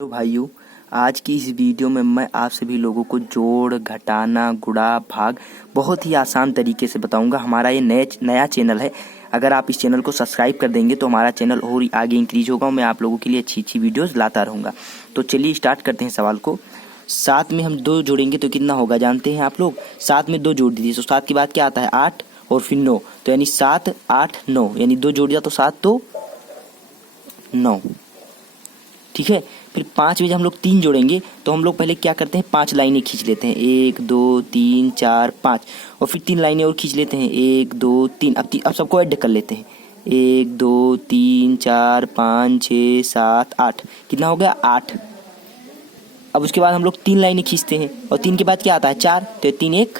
तो भाइयों, आज की इस वीडियो में मैं आप सभी लोगों को जोड़, घटाना, गुणा, भाग बहुत ही आसान तरीके से बताऊंगा। हमारा ये नया चैनल है। अगर आप इस चैनल को सब्सक्राइब कर देंगे तो हमारा चैनल और आगे इंक्रीज होगा। मैं आप लोगों के लिए अच्छी अच्छी वीडियोस लाता रहूँगा। तो चलिए स्टार्ट करते हैं सवाल को। 7 में हम 2 जोड़ेंगे तो कितना होगा जानते हैं आप लोग? 7 में 2 जोड़ दीजिए तो 7 के बाद क्या आता है? 8 और फिर 9, तो यानी 7, 8, 9, यानी 2 जोड़ दिया तो 7 तो 9। ठीक है। फिर 5 में जब हम लोग 3 जोड़ेंगे तो हम लोग पहले क्या करते हैं? 5 लाइनें खींच लेते हैं, 1 2 3 4 5, और फिर 3 लाइनें और खींच लेते हैं, 1 2 3। अब सबको ऐड कर लेते हैं, 1 2 3 4 5 6 7 8। कितना हो गया? 8। अब उसके बाद हम लोग 3 लाइनें खींचते हैं और 3 के बाद क्या आता है? 4, तो 3 1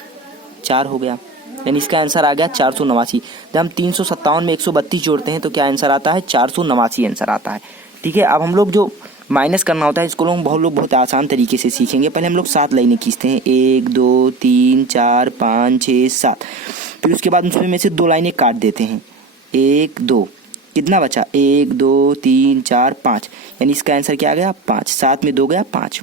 4 हो गया। यानी इसका आंसर आ गया 489। जब हम 357 में 132 जोड़ते हैं तो क्या आंसर आता है? 489 आंसर आता है। ठीक है। अब हम लोग जो माइनस करना होता है इसको लोग बहुत आसान तरीके से सीखेंगे। पहले हम लोग 7 लाइनें खींचते हैं, 1 2 3 4 5 6 7। फिर उसके बाद उसमें से 2 लाइनें काट देते हैं, 1 2। कितना बचा? 1 2 3 4 5, यानी इसका आंसर क्या आ गया? 5। 7 में 2 गया 5।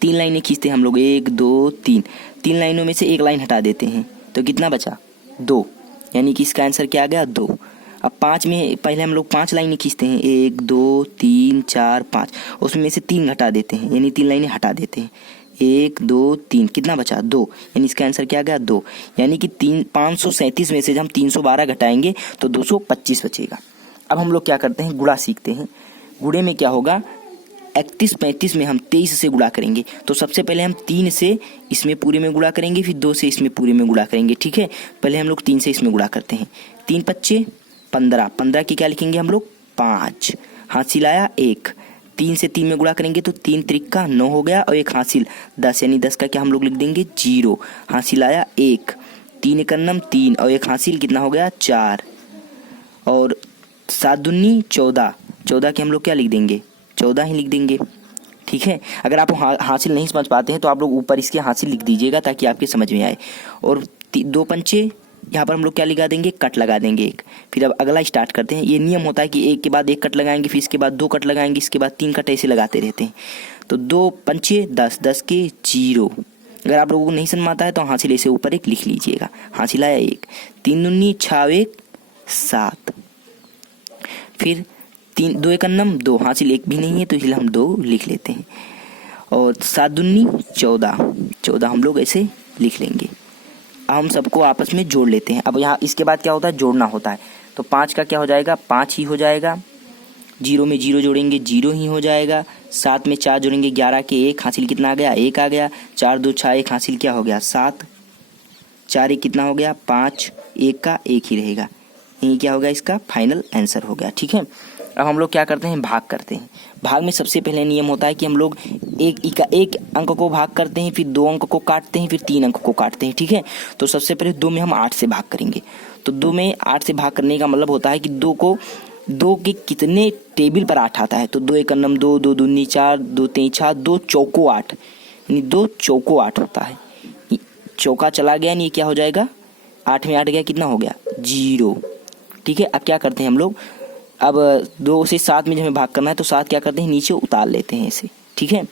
3 लाइनें खींचते हैं हम लोग, 1 2 3। 3 लाइनों में से 1 लाइन हटा देते हैं तो कितना बचा? 2, यानी कि इसका आंसर क्या आ गया? 2। अब 5 में पहले हम लोग 5 लाइनें खींचते हैं, 1 2 3 4 5, उसमें से 3 घटा देते हैं, यानी 3 लाइनें हटा देते हैं, 1 2 3। कितना बचा? 2, यानी इसका आंसर क्या आ गया? 2। यानी कि 537 में से जब हम 312 घटाएंगे तो 225 बचेगा। अब हम लोग क्या करते हैं? गुणा सीखते हैं। गुणे में क्या होगा? 31 35 में हम 23 से गुणा करेंगे। तो सबसे पहले हम 3 से इसमें पूरे में गुणा करेंगे, फिर 2 से इसमें पूरे में गुणा करेंगे। ठीक है। पहले हम लोग 3 से इसमें गुणा करते हैं, 3 पच्चे 15। 15 की क्या लिखेंगे हम लोग? 5। हासिल आया 1। 3 से 3 में गुणा करेंगे तो 3 त्रिका 9 हो गया, और एक हासिल 10, यानी 10 का क्या हम लोग लिख देंगे? 0। हासिल आया 1। 3 एकन्नम 3, और एक हासिल कितना हो गया? 4। और 7 दूनी 14। 14 के हम लोग क्या लिख देंगे? 14 ही लिख देंगे। ठीक है। अगर आप हासिल नहीं समझ पाते हैं तो आप लोग ऊपर इसके हासिल लिख दीजिएगा ताकि आपके समझ में आए। और 2 पंचे यहाँ पर हम लोग क्या लगा देंगे? कट लगा देंगे 1। फिर अब अगला स्टार्ट करते हैं। ये नियम होता है कि 1 के बाद 1 कट लगाएंगे, फिर इसके बाद 2 कट लगाएंगे, इसके बाद 3 कट, ऐसे लगाते रहते हैं। तो 2 पंचे 10, 10 के 0। अगर आप लोगों को नहीं समझ में आता है तो हासिल ऐसे ऊपर एक लिख लीजिएगा। हासिल आया 1। 3 दूनी 6 1 7। फिर 2 एकन्नम 2, हासिल 1 भी नहीं है तो इसलिए हम 2 लिख लेते हैं। और 7 दूनी 14, 14 हम लोग ऐसे लिख लेंगे। हम सबको आपस में जोड़ लेते हैं। अब यहाँ इसके बाद क्या होता है? जोड़ना होता है। तो 5 का क्या हो जाएगा? 5 ही हो जाएगा। 0 में 0 जोड़ेंगे, 0 ही हो जाएगा। 7 में 4 जोड़ेंगे, 11 के 1, हासिल कितना आ गया? 1 आ गया। 4 2 6, 1 हासिल क्या हो गया? 7। 4 1 कितना हो गया? 5। 1 का 1 ही रहेगा। यही क्या हो गया? इसका फाइनल आंसर हो गया। ठीक है। अब हम लोग क्या करते हैं? भाग करते हैं। भाग में सबसे पहले नियम होता है कि हम लोग एक अंक को भाग करते हैं, फिर 2 अंक को काटते हैं, फिर 3 अंक को काटते हैं। ठीक है। तो सबसे पहले 2 में हम 8 से भाग करेंगे। तो 2 में 8 से भाग करने का मतलब होता है कि 2 के कितने टेबल पर 8 आता है। तो 2 एकन्नम 2, 2 दूनी 4, 2 3 6, 2 चौको 8, यानी 2 चौको 8 होता है। चौका चला गया, यानी क्या हो जाएगा? 8 में 8 गया, कितना हो गया? 0। ठीक है। अब क्या करते हैं हम लोग? अब 2 से 7 में जब हमें भाग करना है तो 7 क्या करते हैं? नीचे उतार लेते हैं ऐसे। ठीक है।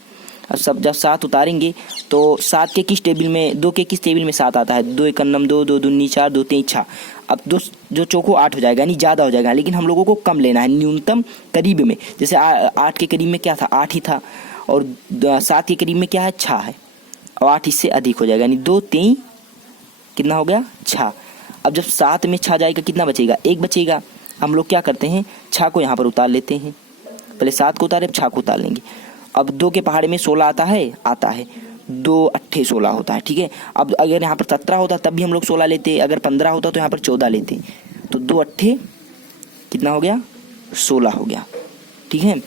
अब जब 7 उतारेंगे तो 7 के किस टेबल में, 2 के किस टेबल में 7 आता है? 2 एकन्नम 2, 2 दूनी 4, 2 3 6। अब 2 जो चौको 8 हो जाएगा, यानी ज़्यादा हो जाएगा, लेकिन हम लोगों को कम लेना है, न्यूनतम करीब में। जैसे 8 के करीब में क्या था? 8 ही था, और 7 के करीब में क्या है? 6 है, और 8 इससे अधिक हो जाएगा, यानी 2 3 कितना हो गया? 6। अब जब 7 में 6 जाएगा कितना बचेगा? 1 बचेगा। हम लोग क्या करते हैं? 6 को यहाँ पर उतार लेते हैं। पहले 7 को उतारे, अब 6 को उतार लेंगे। अब 2 के पहाड़े में 16 आता है, 2 अट्ठे 16 होता है। ठीक है। अब अगर यहाँ पर 17 होता तब भी हम लोग 16 लेते, अगर 15 होता तो यहाँ पर 14 लेते। तो 2 अट्ठे कितना हो गया? 16 हो गया। ठीक है।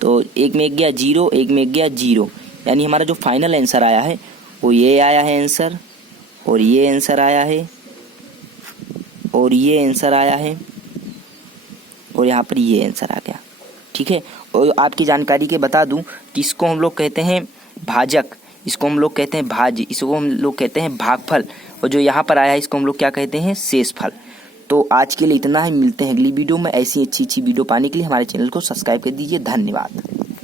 तो 1 में 1 गया 0, 1 में 1 गया 0, यानी हमारा जो फाइनल आंसर आया है वो ये आया है आंसर, और ये आंसर आया है, और ये आंसर आया है, और यहाँ पर ये आंसर आ गया। ठीक है। और आपकी जानकारी के बता दूं कि इसको हम लोग कहते हैं भाजक, इसको हम लोग कहते हैं भाज्य, इसको हम लोग कहते हैं भागफल, और जो यहाँ पर आया है इसको हम लोग क्या कहते हैं? शेषफल। तो आज के लिए इतना ही। मिलते हैं अगली वीडियो में। ऐसी अच्छी अच्छी वीडियो पाने के लिए हमारे चैनल को सब्सक्राइब कर दीजिए। धन्यवाद।